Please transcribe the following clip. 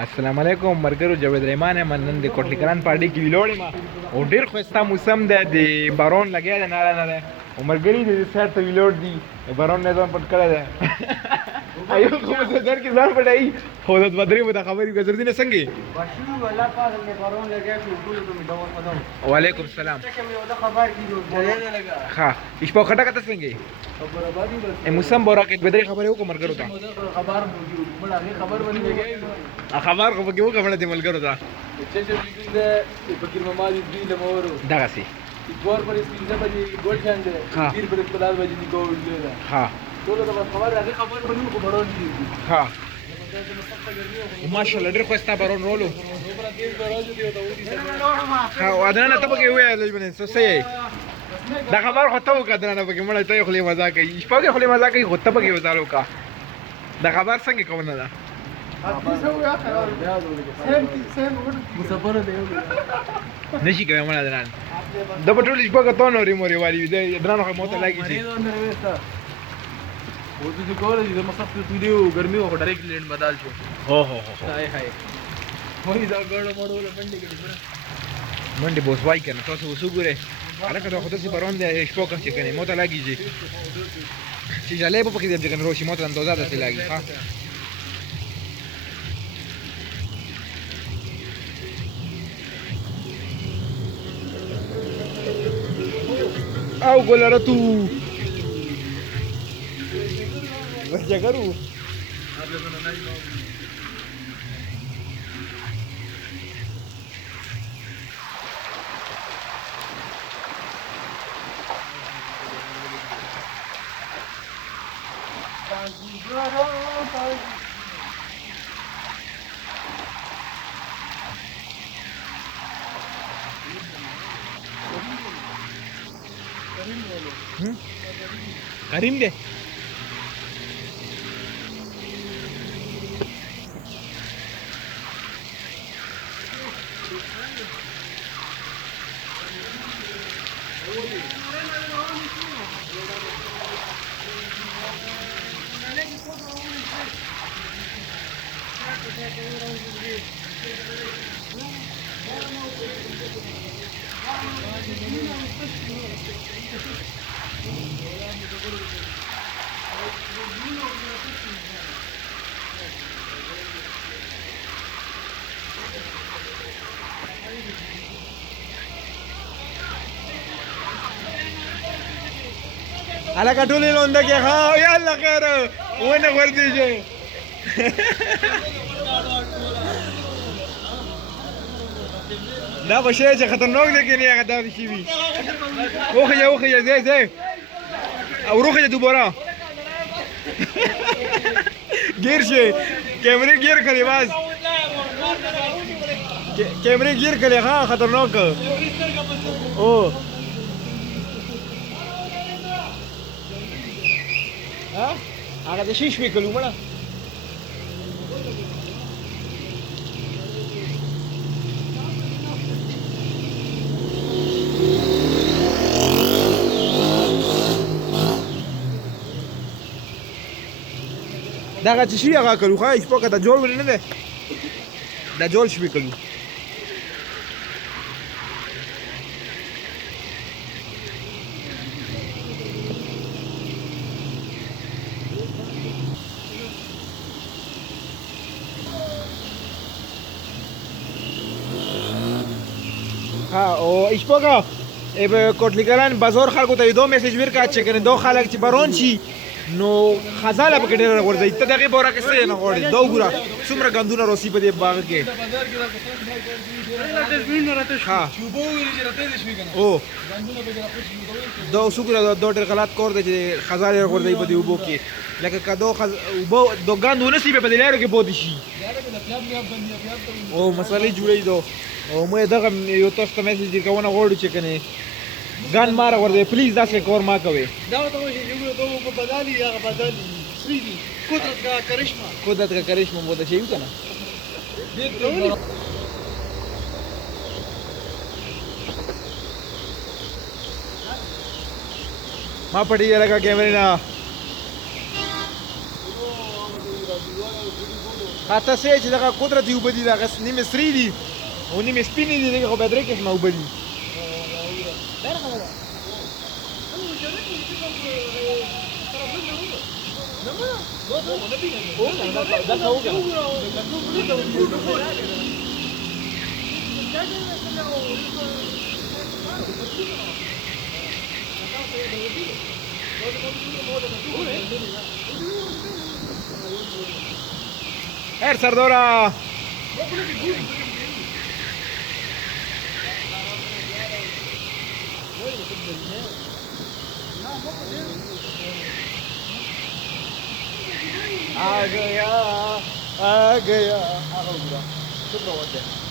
السلام علیکم مرګرو جاوید رحمان یم نن د کوټلی کلان پارټي کې ویلوړې ما او ډېر ښایسته موسم دی د بارون لګیا دی ناره ناره او ملګري د دې سایډ ته ویلوړ دي بارون نه ځان پټ کړی دی ایو خو په ځان کې ځان پټایي خو د بدرې مو د خبرې ګذر دي نه څنګه وعلیکم السلام ها شپه خټه کته څنګه موسم بورا کې بدرې خبرې وکړو مرګرو ته خبر خو پکې وکړه د ملګرو ته دغه سي ګور پر سپینځه باندې ګول چاند پیر پر خپلال باندې دی ګول ها ټول دا خبر راغی خبر باندې کو بارون دی ها ماشاءالله ډېر خوستا بارون رولو ها ودانه ته پکې وې لږ څه سي دا خبر خو ته وکړه نه پکې مړ ته خو له مزه کوي شپه خو له مزه کوي خو ته پکې وځالو کا دا خبر څنګه کوم نه ده نشي کوي مړه دران د پټول شپه کته نوري موري والی دې درانو خو موته لګی شي او دې کولې د مخفف ویډیو ګرمي او ډایرکټ لینډ بدل شو هو هاي وای دا ګړو مړو له منډي کې منډي بوس وای کنه تاسو وسوګره الکه دا خدای سي بارون دې شپه کې کنه موته لګی شي چې جالب په کې دې کنه روشي موته اندازه ده لګی ها او ګولره تو ورجا کرو کریم دے على كاتولي لوندك يا خا يلا خير وين وردي جاي لا بشيء خطرناك لكن يا غدا شي بي وخيا زي او روخي دوباره غير شيء كاميرا غير كلي باز كاميرا غير كلي ها خطرناك او ها هغه د شیش وکړو مړه دغه چې شي هغه کړو خو شپه کته جوړ ولې نه ده دا جوړ شي وکړو ها او اشپاگا به کوټلی کلان بازار خلکو ته دو میسج ورکړه چې کنه دو خلک چې بارون شي نو خزاله په ډېر ورځي ته دغه بوره کې څه نه غوړي دا وګوره څومره غندونه روسي په دې باغ کې ها او دا وګوره دا ډېر غلط کار دی چې خزاله ورځي په دې وبو کې لکه کدو وبو دو غندونه سی په دې لارو کې بودی شي او مسالې جوړې دو او مې دغه یو تاسو ته میسج درکونه غوړو چې کنه ګان مار ورته پلیز داسې کور ما کوي دا ته چې یو ته په بدالي یا بدالي سریدي قدرت کا کرشمه مو ده شي کنه ما पड़ी लगा कैमरे ना اته سه چې دغه قدرتي اوبه دي دغه نیمې سرې دي او نیمې سپینې دي دغه خو بیا درې قسمه اوبه دي خیر سردارا आ गया शुक्र होते हैं